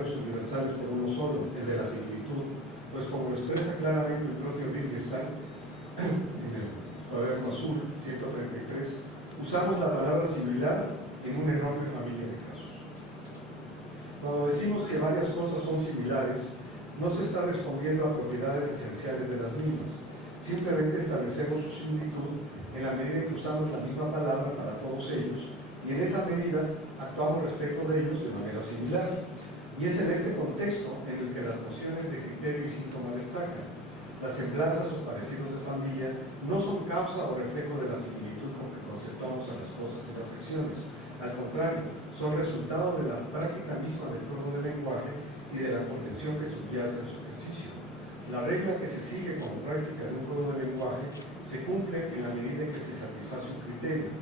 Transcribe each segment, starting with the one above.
valores universales por uno solo, el de la similitud, pues como lo expresa claramente el propio Wittgenstein en el cuaderno azul 133, usamos la palabra similar en una enorme familia de casos. Cuando decimos que varias cosas son similares, no se está respondiendo a propiedades esenciales de las mismas, simplemente establecemos su similitud en la medida en que usamos la misma palabra para todos ellos, y en esa medida actuamos respecto de ellos de manera similar. Y es en este contexto en el que las nociones de criterio y síntoma destacan. Las semblanzas o parecidos de familia no son causa o reflejo de la similitud con que conceptuamos a las cosas en las secciones. Al contrario, son resultado de la práctica misma del juego del lenguaje y de la convención que subyace en su ejercicio. La regla que se sigue como práctica de un juego de lenguaje se cumple en la medida en que se satisface un criterio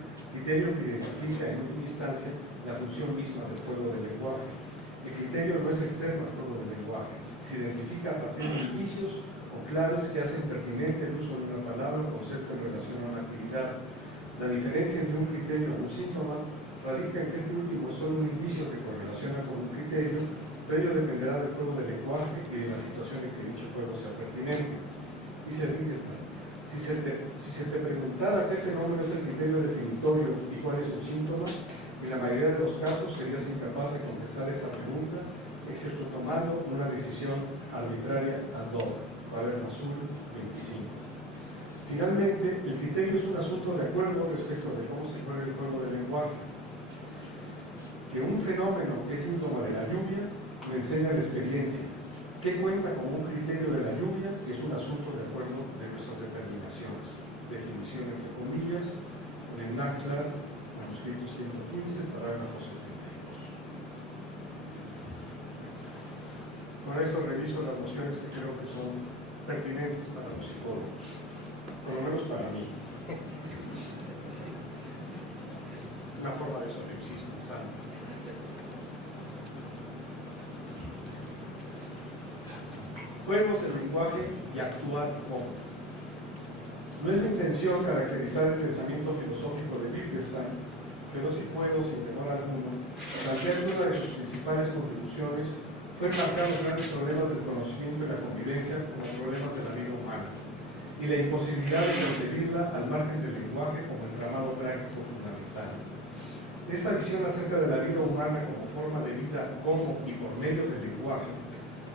que identifica en última instancia la función misma del juego del lenguaje. El criterio no es externo al juego del lenguaje, se identifica a partir de indicios o claves que hacen pertinente el uso de una palabra o concepto en relación a una actividad. La diferencia entre un criterio y un síntoma radica en que este último es solo un indicio que correlaciona con un criterio, pero ello dependerá del juego del lenguaje y de la situación en que dicho juego sea pertinente. Y se Wittgenstein: si se te preguntara qué fenómeno es el criterio definitorio y cuál es su síntoma, en la mayoría de los casos serías incapaz de contestar esa pregunta, excepto tomando una decisión arbitraria ad hoc. Cuaderno azul 25. Finalmente, el criterio es un asunto de acuerdo respecto de cómo se juega el juego del lenguaje. Que un fenómeno es síntoma de la lluvia me enseña la experiencia. ¿Qué cuenta como un criterio de la lluvia? Es un asunto de acuerdo de nuestras determinaciones. Definición entre comillas, en el Atlas, manuscrito 115, parágrafo 72. Con esto reviso las nociones que creo que son pertinentes para los psicólogos, por lo menos para mí. Una forma de solipsismo, ¿sabes? Juegos del lenguaje y actuar como. No es mi intención caracterizar el pensamiento filosófico de Wittgenstein, pero sí puedo, sin temor alguno, plantear que una de sus principales contribuciones fue marcar los grandes problemas del conocimiento y la convivencia como problemas de la vida humana, y la imposibilidad de concebirla al margen del lenguaje como entramado práctico fundamental. Esta visión acerca de la vida humana como forma de vida como y por medio del lenguaje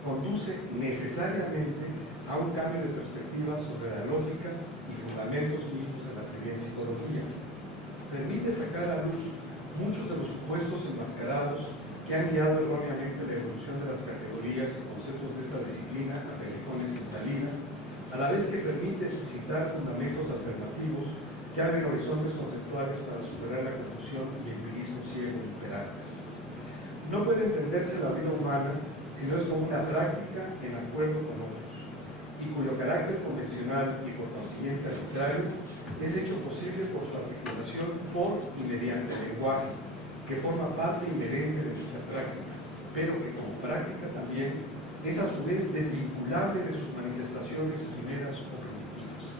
conduce necesariamente a un cambio de perspectiva sobre la lógica y fundamentos mismos de la teoría en psicología. Permite sacar a luz muchos de los supuestos enmascarados que han guiado erróneamente la evolución de las categorías y conceptos de esta disciplina a callejones sin salida, a la vez que permite explicitar fundamentos alternativos que abren horizontes conceptuales para superar la confusión y el empirismo ciego imperantes. No puede entenderse la vida humana si no es como una práctica en acuerdo con otros, y cuyo carácter convencional y por consiguiente arbitrario es hecho posible por su articulación por y mediante el lenguaje, que forma parte inherente de dicha práctica, pero que como práctica también es a su vez desvinculable de sus manifestaciones primeras o primitivas.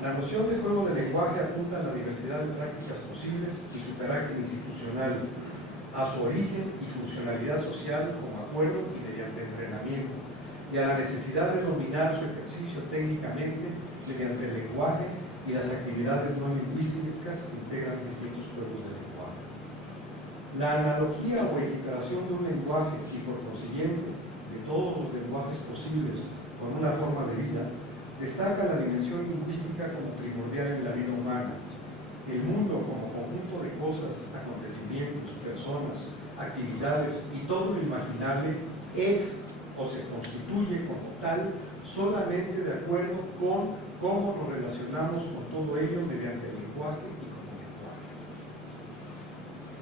La noción de juego de lenguaje apunta a la diversidad de prácticas posibles y su carácter institucional, a su origen y funcionalidad social como acuerdo y mediante entrenamiento, y a la necesidad de dominar su ejercicio técnicamente mediante el lenguaje y las actividades no lingüísticas que integran distintos juegos de lenguaje. La analogía o equiparación de un lenguaje y por consiguiente de todos los lenguajes posibles con una forma de vida destaca la dimensión lingüística como primordial en la vida humana. El mundo como conjunto de cosas, acontecimientos, personas, actividades y todo lo imaginable es o se constituye como tal solamente de acuerdo con cómo nos relacionamos con todo ello mediante el lenguaje y como lenguaje.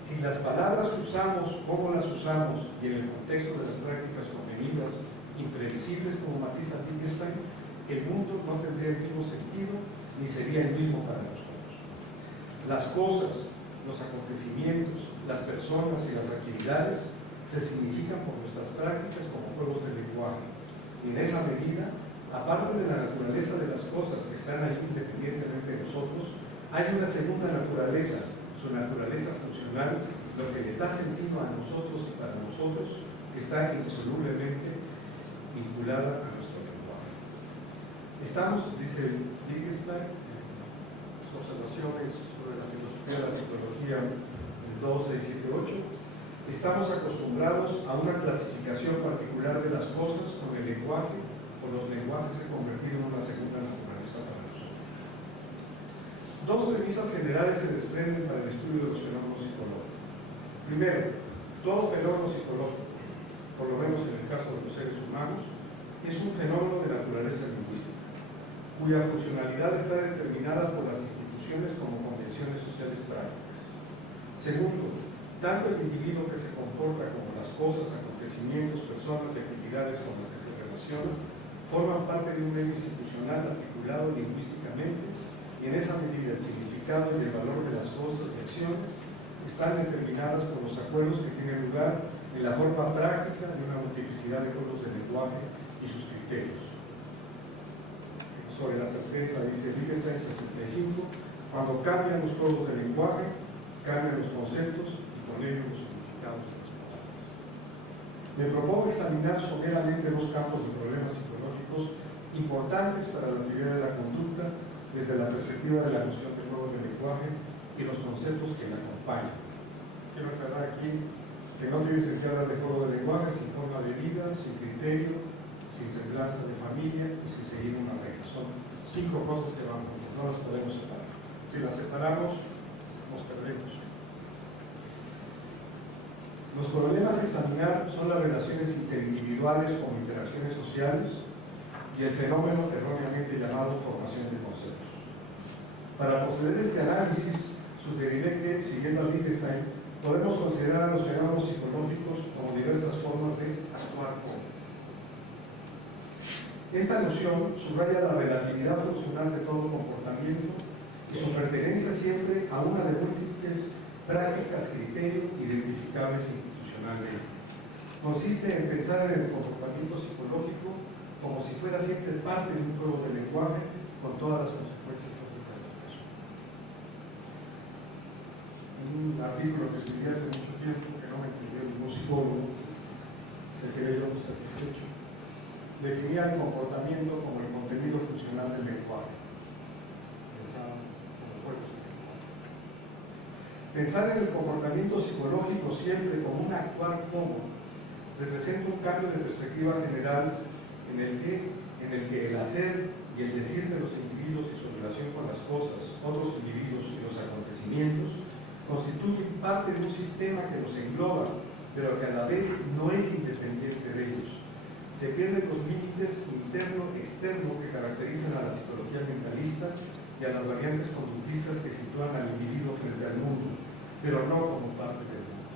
Si las palabras que usamos, cómo las usamos y en el contexto de las prácticas convenidas, imprevisibles como matiza Wittgenstein, el mundo no tendría el mismo sentido ni sería el mismo para nosotros. Las cosas, los acontecimientos, las personas y las actividades se significan por nuestras prácticas como juegos de lenguaje. Y en esa medida, aparte de la naturaleza de las cosas que están ahí independientemente de nosotros, hay una segunda naturaleza, su naturaleza funcional, lo que les da sentido a nosotros y para nosotros, está indisolublemente vinculada a nuestro lenguaje. Estamos, dice Wittgenstein, en sus observaciones sobre la filosofía de la psicología 2678, estamos acostumbrados a una clasificación particular de las cosas con el lenguaje, o los lenguajes se convertido en una segunda naturaleza para nosotros. Dos premisas generales se desprenden para el estudio de los fenómenos psicológicos. Primero, todo fenómeno psicológico, por lo menos en el caso de los seres humanos, es un fenómeno de naturaleza lingüística, cuya funcionalidad está determinada por las instituciones como convenciones sociales prácticas. Segundo, tanto el individuo que se comporta como las cosas, acontecimientos, personas y actividades con las que se relaciona forman parte de un medio institucional articulado lingüísticamente, y en esa medida el significado y el valor de las cosas y acciones están determinadas por los acuerdos que tienen lugar en la forma práctica de una multiplicidad de juegos de lenguaje y sus criterios. Sobre la certeza, dice Wittgenstein 65, cuando cambian los juegos de lenguaje, cambian los conceptos y con ellos los significados de las palabras. Me propongo examinar someramente dos campos de problemas psicológicos importantes para la teoría de la conducta desde la perspectiva de la noción de juegos de lenguaje y los conceptos que la acompañan. Quiero aclarar aquí que no tiene sentido hablar de juego de lenguaje sin forma de vida, sin criterio, sin semblanza de familia y sin seguir una regla. Son 5 cosas que van juntas, no las podemos separar. Si las separamos, nos perdemos. Los problemas a examinar son las relaciones interindividuales como interacciones sociales y el fenómeno erróneamente llamado formación de conceptos. Para proceder a este análisis, sugeriré que, siguiendo a Wittgenstein, podemos considerar a los fenómenos psicológicos como diversas formas de actuar como. Esta noción subraya la relatividad funcional de todo comportamiento y su pertenencia siempre a una de múltiples prácticas, criterio, identificables institucionalmente. Consiste en pensar en el comportamiento psicológico como si fuera siempre parte de un juego de lenguaje con todas las consecuencias lógicas del caso. Un artículo que escribí hace mucho tiempo, que no me entendió ningún psicólogo, me quedé yo satisfecho, definía el comportamiento como el contenido funcional del lenguaje. Pensaba como juegos de lenguaje. Pensar en el comportamiento psicológico siempre como un actuar como representa un cambio de perspectiva general en el que el hacer y el decir de los individuos y su relación con las cosas, otros individuos y los acontecimientos constituyen parte de un sistema que los engloba, pero que a la vez no es independiente de ellos. Se pierden los límites interno-externo que caracterizan a la psicología mentalista y a las variantes conductistas que sitúan al individuo frente al mundo, pero no como parte del mundo.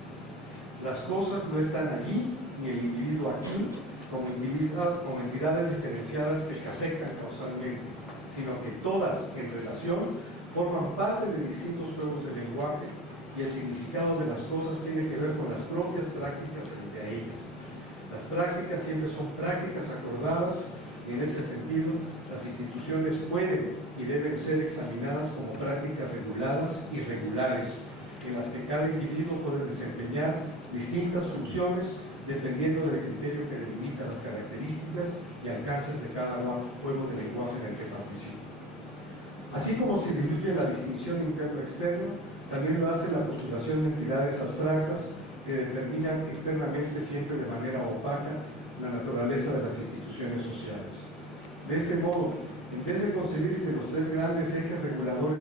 Las cosas no están allí, ni el individuo aquí, como entidades diferenciadas que se afectan causalmente, sino que todas en relación forman parte de distintos juegos de lenguaje y el significado de las cosas tiene que ver con las propias prácticas frente a ellas. Las prácticas siempre son prácticas acordadas y en ese sentido las instituciones pueden y deben ser examinadas como prácticas reguladas y regulares en las que cada individuo puede desempeñar distintas funciones dependiendo del criterio que delimita las características y alcances de cada juego de lenguaje en el que participa. Así como se diluye la distinción interno-externo, también lo hace la postulación de entidades abstractas que determinan externamente siempre de manera opaca la naturaleza de las instituciones sociales. De este modo, en vez de concebir que los 3 grandes ejes reguladores